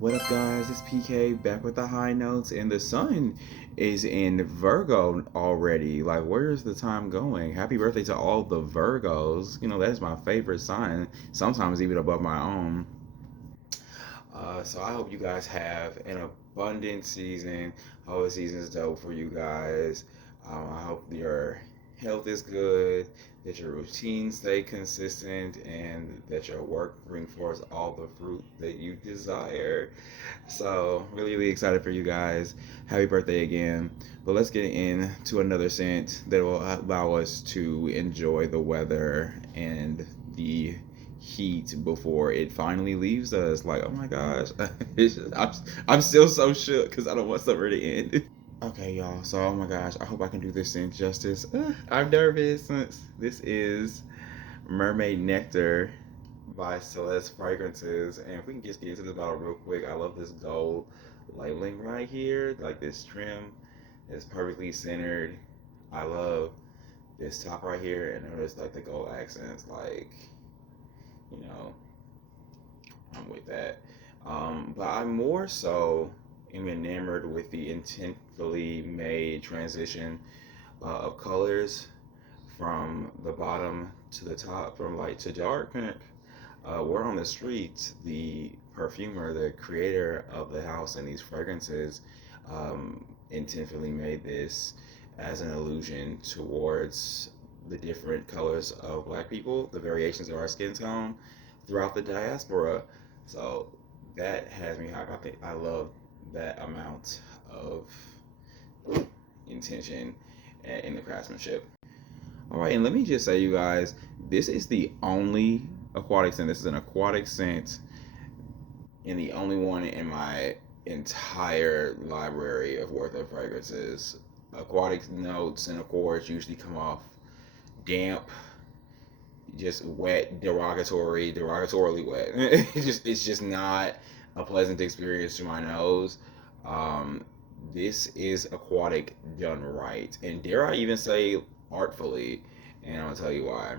What up, guys? It's PK back with the high notes, and the sun is in Virgo already. Like, where's the time going? Happy birthday to all the Virgos. You know, that's my favorite sign, sometimes even above my own. So I hope you guys have an abundant season. I hope the season is dope for you guys. I hope your health is good, that your routines stay consistent, and that your work brings forth all the fruit that you desire. So really, really excited for you guys. Happy birthday again. But let's get into another scent that will allow us to enjoy the weather and the heat before it finally leaves us. Like, oh my gosh, I'm still so shook because I don't want summer to end. Okay, y'all. So, oh my gosh, I hope I can do this scent justice. I'm nervous since this is Mermaid Nectar by Celeste Fragrances. And if we can just get into this bottle real quick, I love this gold labeling right here. Like this trim is perfectly centered. I love this top right here, and notice like the gold accents. Like, you know, I'm with that. But I'm more so am enamored with the intentfully made transition of colors from the bottom to the top, from light to dark. We're on the streets. The perfumer, the creator of the house and these fragrances, intentionally made this as an allusion towards the different colors of black people, the variations of our skin tone throughout the diaspora. So that has me hype. I think I love that amount of intention in the craftsmanship. All right, and let me just say, you guys, this is the only aquatic scent. This is an aquatic scent, and the only one in my entire library of worth of fragrances. Aquatic notes and accords usually come off damp, just wet, derogatorily wet. It's just not a pleasant experience to my nose. Um, this is aquatic done right, and dare I even say artfully, and I'll tell you why.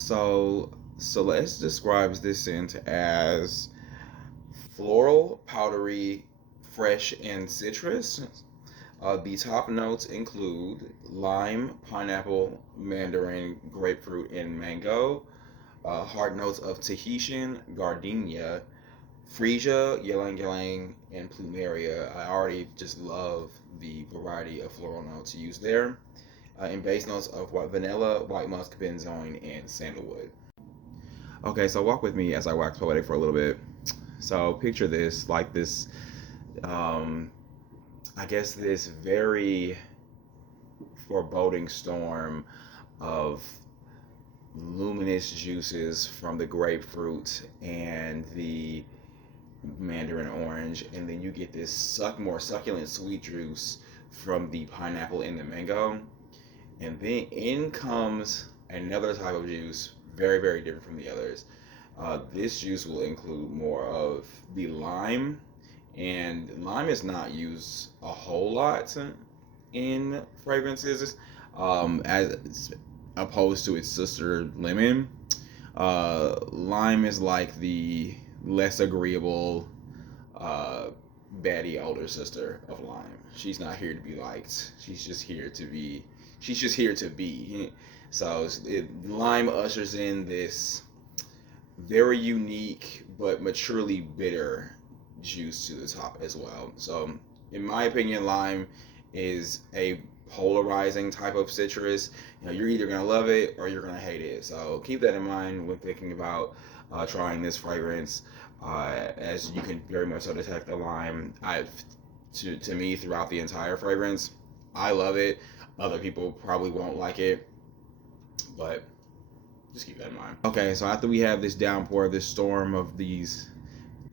So Celeste describes this scent as floral, powdery, fresh, and citrus. The top notes include lime, pineapple, mandarin, grapefruit, and mango. Hard notes of Tahitian, gardenia, freesia, ylang ylang, and plumeria. I already just love the variety of floral notes used there. And base notes of vanilla, white musk, benzoin, and sandalwood. Okay, so walk with me as I wax poetic for a little bit. So picture this, like this, um, I guess this very foreboding storm of luminous juices from the grapefruit and the mandarin orange, and then you get this more succulent sweet juice from the pineapple and the mango, and then in comes another type of juice, very very different from the others. This juice will include more of the lime, and lime is not used a whole lot in fragrances, as opposed to its sister lemon. Lime is like the less agreeable uh, baddie older sister of lime. She's not here to be liked. She's just here to be. She's just here to be. So lime ushers in this very unique but maturely bitter juice to the top as well. So, in my opinion, lime is a polarizing type of citrus. You know, you're either gonna love it or you're gonna hate it. So keep that in mind when thinking about trying this fragrance. As you can very much so detect the lime. To me, throughout the entire fragrance, I love it. Other people probably won't like it, but just keep that in mind. Okay, so after we have this downpour, this storm of these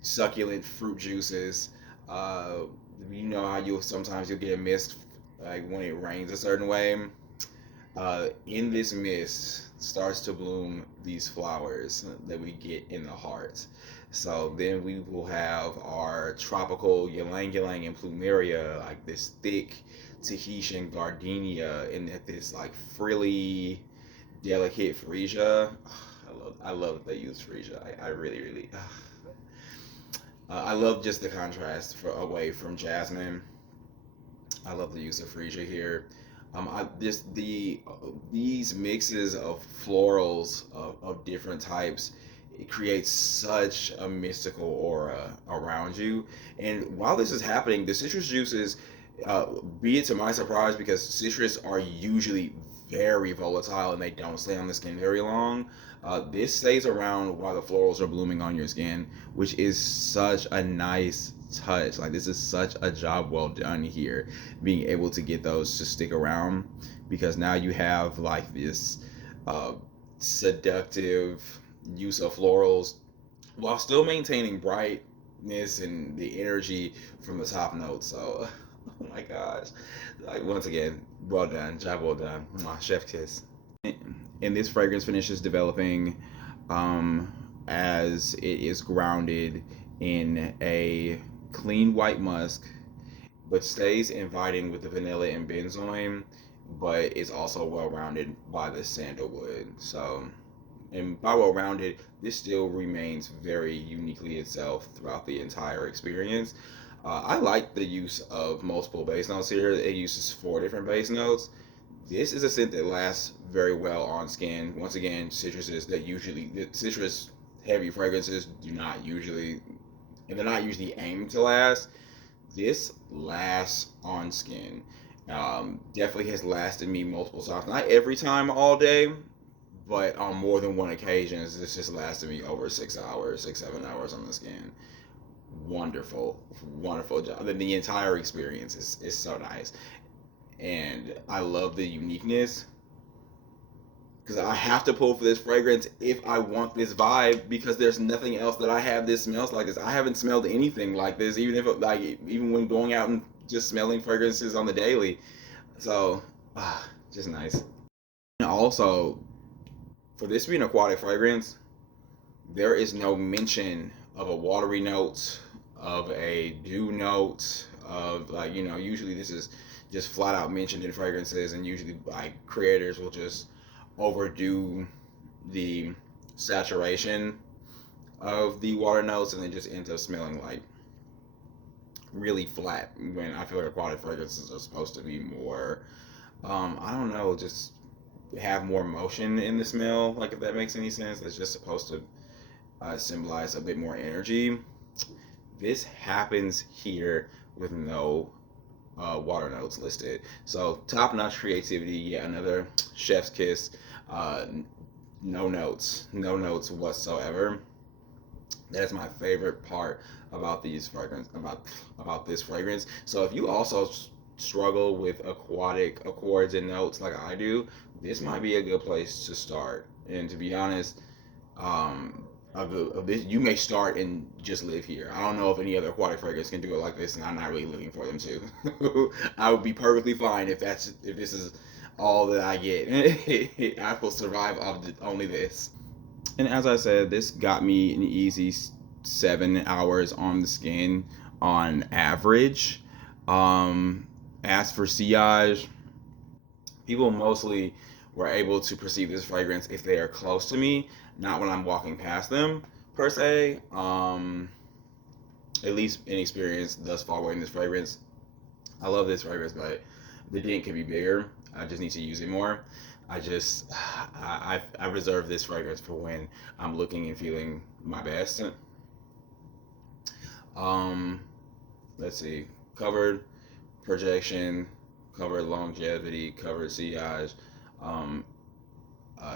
succulent fruit juices, uh, you know how you'll get a mist like when it rains a certain way. In this mist starts to bloom these flowers that we get in the heart. So then we will have our tropical ylang ylang and plumeria, like this thick Tahitian gardenia, and this like frilly delicate freesia. I love that they use freesia. I really really. I love just the contrast away from jasmine. I love the use of freesia here. I just these mixes of florals of different types, it creates such a mystical aura around you. And while this is happening, the citrus juices, be it to my surprise, because citrus are usually very volatile and they don't stay on the skin very long. This stays around while the florals are blooming on your skin, which is such a nice touch. Like, this is such a job well done here, being able to get those to stick around, because now you have like this uh, seductive use of florals while still maintaining brightness and the energy from the top notes. So, oh my gosh, like, once again, well done, job well done. Mwah, chef kiss. And this fragrance finishes developing as it is grounded in a clean white musk, but stays inviting with the vanilla and benzoin, but is also well rounded by the sandalwood. So, and by well rounded, this still remains very uniquely itself throughout the entire experience. I like the use of multiple base notes here. It uses 4 different base notes. This is a scent that lasts very well on skin. Once again, the citrus heavy fragrances do not usually, and they're not usually aimed to last. This lasts on skin. Definitely has lasted me multiple times. Not every time all day, but on more than one occasion, this just lasted me over 6 hours, 7 hours on the skin. Wonderful, wonderful job. Then the entire experience is so nice. And I love the uniqueness, because I have to pull for this fragrance if I want this vibe, because there's nothing else that I have this smells like this. I haven't smelled anything like this, even when going out and just smelling fragrances on the daily. So, just nice. And also, for this being an aquatic fragrance, there is no mention of a watery note, of a dew note, of, like, usually this is just flat out mentioned in fragrances, and usually like creators will just overdo the saturation of the water notes and then just end up smelling like really flat, when I feel like aquatic fragrances are supposed to be more, I don't know, just have more motion in the smell, like, if that makes any sense. That's just supposed to symbolize a bit more energy. This happens here with no water notes listed. So, top notch creativity. Yeah, another chef's kiss. No notes, no notes whatsoever. That is my favorite part about these fragrance about this fragrance. So if you also struggle with aquatic accords and notes like I do, this might be a good place to start. And to be honest, you may start and just live here. I don't know if any other aquatic fragrance can do it like this, and I'm not really looking for them to. I would be perfectly fine if this is all that I get. I will survive off only this. And as I said, this got me an easy 7 hours on the skin on average. As for sillage, people mostly were able to perceive this fragrance if they are close to me, not when I'm walking past them, per se. At least in experience thus far wearing this fragrance. I love this fragrance, but the dent could be bigger. I just need to use it more. I reserve this fragrance for when I'm looking and feeling my best. Let's see. Covered projection, covered longevity, covered sillage.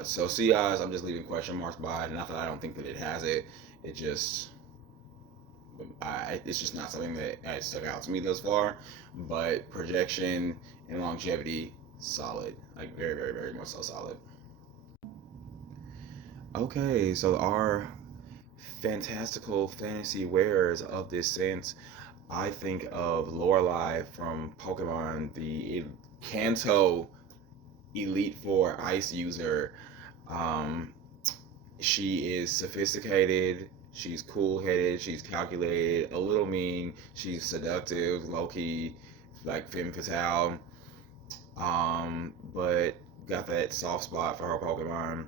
So sillage, I'm just leaving question marks by. Not that I don't think that it has it. It just, it's just not something that has stuck out to me thus far. But projection and longevity, solid. Like, very, very, very much so solid. Okay, so our fantastical fantasy wearers of this scent, I think of Lorelei from Pokemon, the Kanto Elite Four Ice user. She is sophisticated, she's cool-headed, she's calculated, a little mean, she's seductive, low-key, like femme fatale, but got that soft spot for her Pokemon.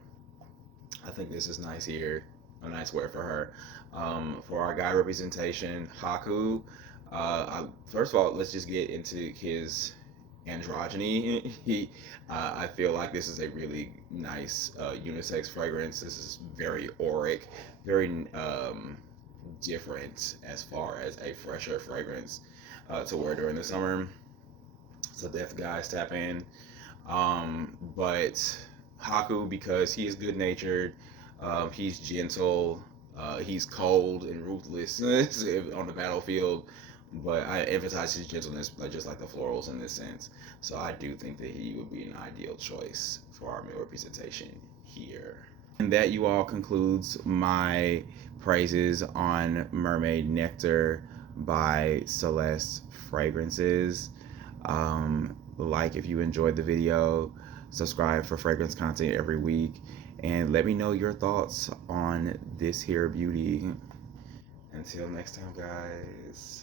I think this is nice here, a nice wear for her. For our guy representation, Haku. First of all, let's just get into his androgyny. I feel like this is a really nice unisex fragrance. This is very auric, very different as far as a fresher fragrance to wear during the summer. So deaf guys tap in. But Haku, because he is good natured, he's gentle, he's cold and ruthless on the battlefield. But I emphasize his gentleness, just like the florals in this sense. So I do think that he would be an ideal choice for our male representation here. And that, you all, concludes my praises on Mermaid Nectar by Celeste Fragrances. Like if you enjoyed the video, subscribe for fragrance content every week, and let me know your thoughts on this here beauty. Until next time, guys.